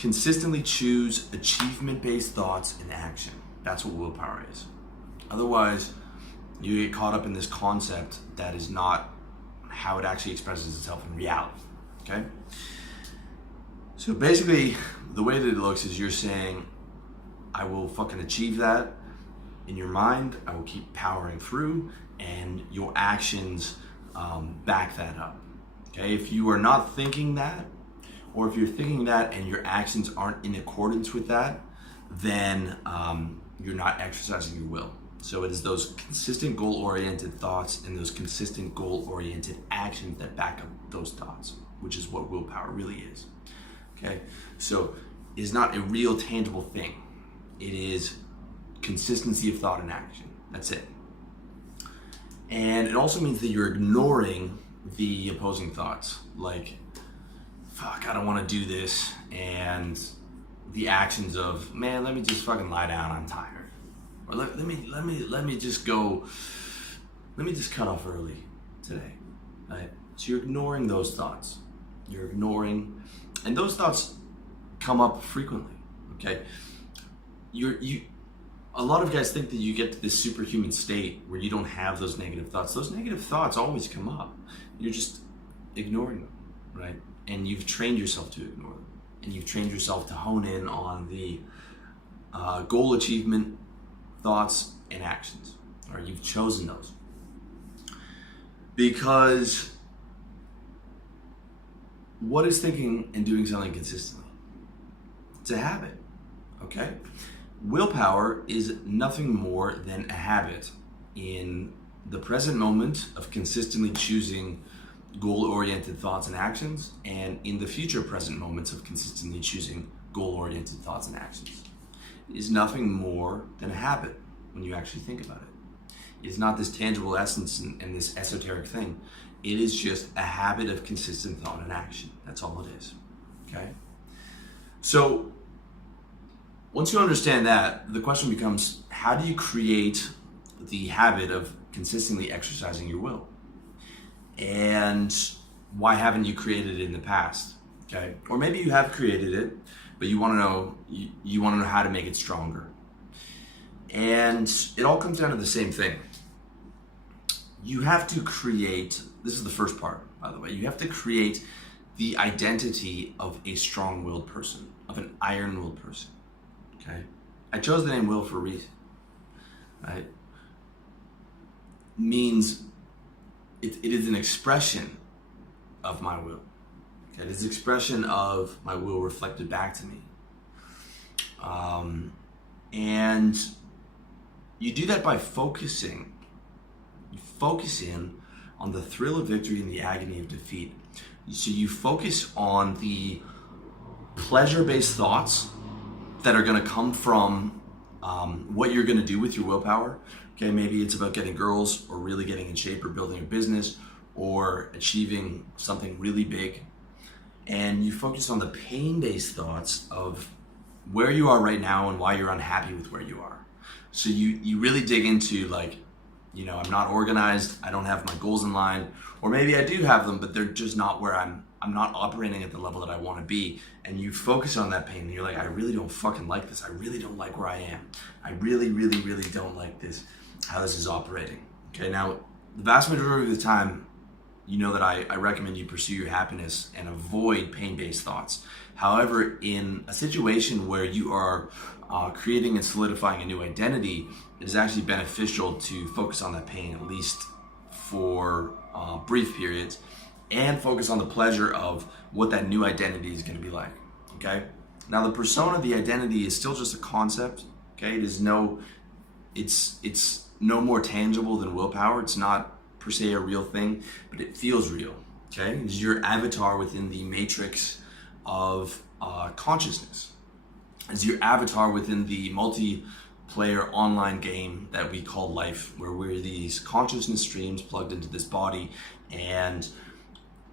consistently choose achievement-based thoughts and action. That's what willpower is. Otherwise, you get caught up in this concept that is not how it actually expresses itself in reality, okay? So basically, the way that it looks is you're saying, I will fucking achieve that in your mind, I will keep powering through, and your actions back that up, okay? If you are not thinking that, or if you're thinking that and your actions aren't in accordance with that, then you're not exercising your will. So it is those consistent goal-oriented thoughts and those consistent goal-oriented actions that back up those thoughts, which is what willpower really is. Okay, so it is not a real tangible thing. It is consistency of thought and action. That's it. And it also means that you're ignoring the opposing thoughts, like, fuck, I don't want to do this, and the actions of, man, let me just fucking lie down, I'm tired. Or let me just go, let me just cut off early today, right? So you're ignoring those thoughts. You're ignoring, and those thoughts come up frequently, okay? A lot of guys think that you get to this superhuman state where you don't have those negative thoughts. Those negative thoughts always come up. You're just ignoring them, right? And you've trained yourself to ignore them. And you've trained yourself to hone in on the goal achievement thoughts and actions, or you've chosen those. Because what is thinking and doing something consistently? It's a habit, okay? Willpower is nothing more than a habit in the present moment of consistently choosing goal-oriented thoughts and actions, and in the future present moments of consistently choosing goal-oriented thoughts and actions. It is nothing more than a habit when you actually think about it. It is not this tangible essence and this esoteric thing. It is just a habit of consistent thought and action. That's all it is, okay? So once you understand that, the question becomes, how do you create the habit of consistently exercising your will? And why haven't you created it in the past? Okay, or maybe you have created it, but you want to know you want to know how to make it stronger. And it all comes down to the same thing. You have to create. This is the first part, by the way. You have to create the identity of a strong-willed person, of an iron-willed person. Okay, I chose the name Will for a reason. Right? Means it is an expression of my will. Okay? It is an expression of my will reflected back to me. And you do that by focusing. You focus in on the thrill of victory and the agony of defeat. So you focus on the pleasure-based thoughts that are going to come from what you're going to do with your willpower. Okay, maybe it's about getting girls, or really getting in shape, or building a business, or achieving something really big. And you focus on the pain-based thoughts of where you are right now and why you're unhappy with where you are. So you really dig into, like, you know, I'm not organized, I don't have my goals in line, or maybe I do have them, but they're just not where I'm not operating at the level that I want to be. And you focus on that pain and you're like, I really don't fucking like this. I really don't like where I am. I really, really, really don't like this, how this is operating. Okay, now the vast majority of the time, you know that I recommend you pursue your happiness and avoid pain-based thoughts. However, in a situation where you are creating and solidifying a new identity, it is actually beneficial to focus on that pain, at least for brief periods, and focus on the pleasure of what that new identity is going to be like. Okay, now the persona, the identity, is still just a concept. Okay, it's no more tangible than willpower. It's not per se a real thing, but it feels real. Okay, it's your avatar within the matrix of consciousness. It's your avatar within the multiplayer online game that we call life, where we're these consciousness streams plugged into this body. And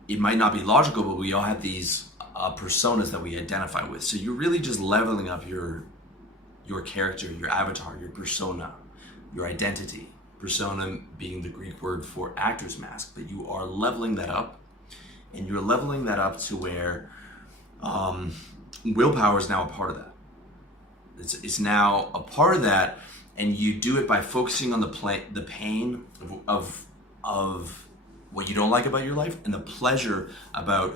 it might not be logical, but we all have these personas that we identify with. So you're really just leveling up your character, your avatar, your persona, your identity. Persona being the Greek word for actor's mask, but you are leveling that up, and you're leveling that up to where willpower is now a part of that. It's now a part of that, and you do it by focusing on the pain of what you don't like about your life, and the pleasure about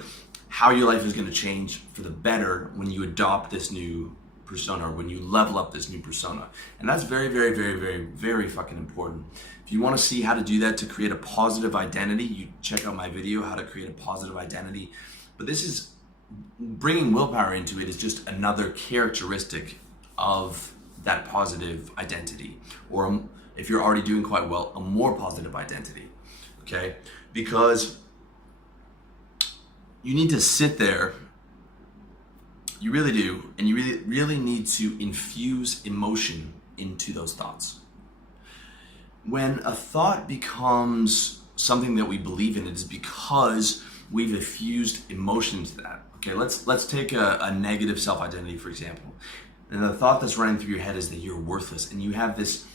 how your life is going to change for the better when you adopt this new persona, or when you level up this new persona. And that's very, very, very, very, very fucking important. If you want to see how to do that to create a positive identity, you check out my video, how to create a positive identity. But this is bringing willpower into it is just another characteristic of that positive identity, or if you're already doing quite well, a more positive identity. Okay, because you need to sit there, you really do, and you really need to infuse emotion into those thoughts. When a thought becomes something that we believe in, it is because we've infused emotion into that. Okay, let's take a negative self-identity, for example. And the thought that's running through your head is that you're worthless, and you have this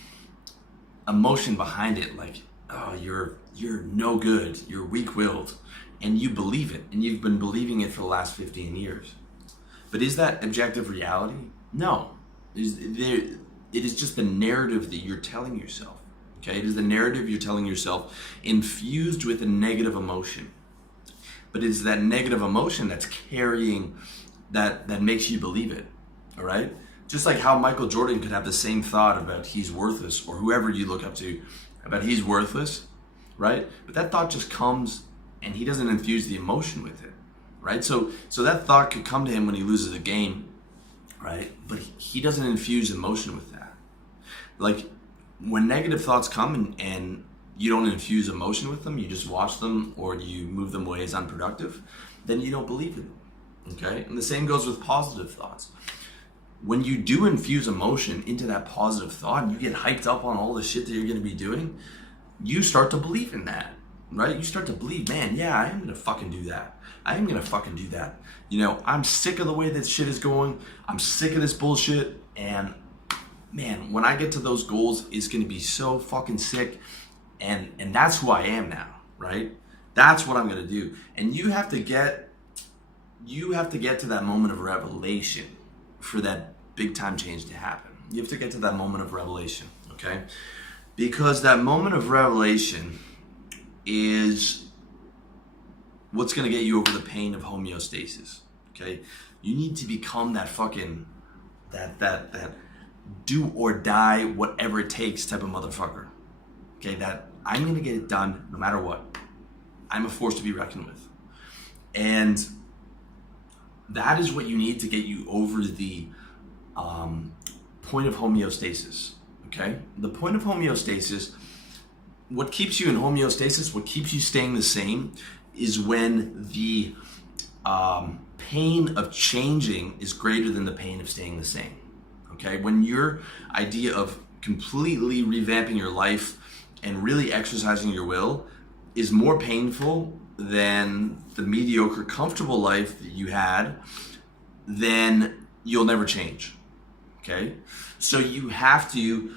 emotion behind it, like, oh, you're no good, you're weak-willed, and you believe it, and you've been believing it for the last 15 years. But is that objective reality? No. It is just the narrative that you're telling yourself. Okay, it is the narrative you're telling yourself infused with a negative emotion. But it's that negative emotion that's carrying, that makes you believe it, all right? Just like how Michael Jordan could have the same thought about he's worthless, or whoever you look up to about he's worthless, right? But that thought just comes, and he doesn't infuse the emotion with it, right? So that thought could come to him when he loses a game, right? But he doesn't infuse emotion with that. Like, when negative thoughts come and you don't infuse emotion with them, you just watch them or you move them away as unproductive, then you don't believe in them, okay? And the same goes with positive thoughts. When you do infuse emotion into that positive thought and you get hyped up on all the shit that you're going to be doing, you start to believe in that, right? You start to believe, man, yeah, I am going to fucking do that. I am going to fucking do that. You know, I'm sick of the way that shit is going. I'm sick of this bullshit. And man, when I get to those goals, it's going to be so fucking sick. And that's who I am now, right? That's what I'm going to do. And you have to get to that moment of revelation for that big time change to happen. You have to get to that moment of revelation, okay? Because that moment of revelation is what's going to get you over the pain of homeostasis, okay? You need to become that fucking, that do or die, whatever it takes type of motherfucker, okay? That I'm going to get it done no matter what. I'm a force to be reckoned with. And that is what you need to get you over the point of homeostasis, okay? The point of homeostasis, what keeps you in homeostasis, what keeps you staying the same, is when the pain of changing is greater than the pain of staying the same, okay? When your idea of completely revamping your life and really exercising your will is more painful than the mediocre, comfortable life that you had, then you'll never change, okay? So you have to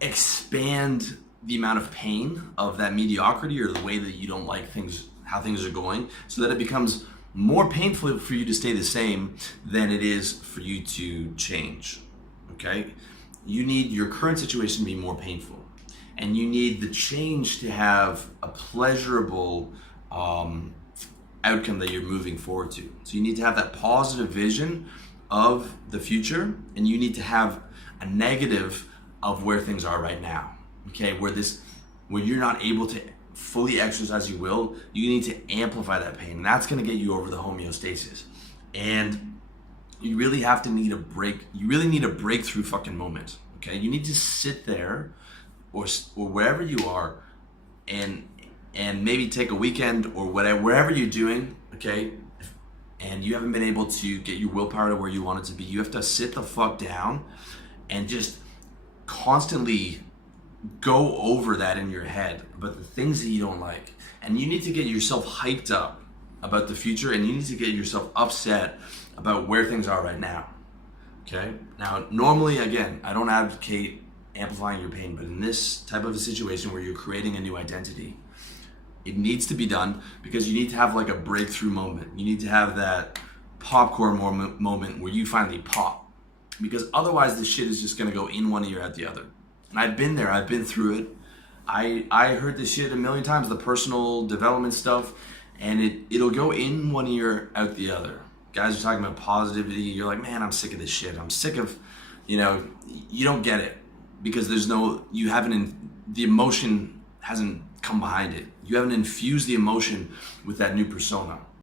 expand the amount of pain of that mediocrity, or the way that you don't like things, how things are going, so that it becomes more painful for you to stay the same than it is for you to change, okay? You need your current situation to be more painful. And you need the change to have a pleasurable outcome that you're moving forward to. So you need to have that positive vision of the future, and you need to have a negative of where things are right now. Okay, where you're not able to fully exercise your will, you need to amplify that pain. And that's going to get you over the homeostasis. And you really need a break. You really need a breakthrough fucking moment. Okay, you need to sit there, or wherever you are, and maybe take a weekend or whatever, wherever you're doing, okay, and you haven't been able to get your willpower to where you want it to be, you have to sit the fuck down and just constantly go over that in your head about the things that you don't like. And you need to get yourself hyped up about the future, and you need to get yourself upset about where things are right now, okay? Now, normally, again, I don't advocate amplifying your pain, but in this type of a situation where you're creating a new identity, it needs to be done because you need to have like a breakthrough moment. You need to have that popcorn moment where you finally pop, because otherwise the shit is just gonna go in one ear out the other. And I've been there, I've been through it. I heard this shit a million times, the personal development stuff, and it'll go in one ear out the other. Guys are talking about positivity. You're like, man, I'm sick of this shit. I'm sick of, you don't get it because you haven't, the emotion hasn't come behind it. You haven't infused the emotion with that new persona.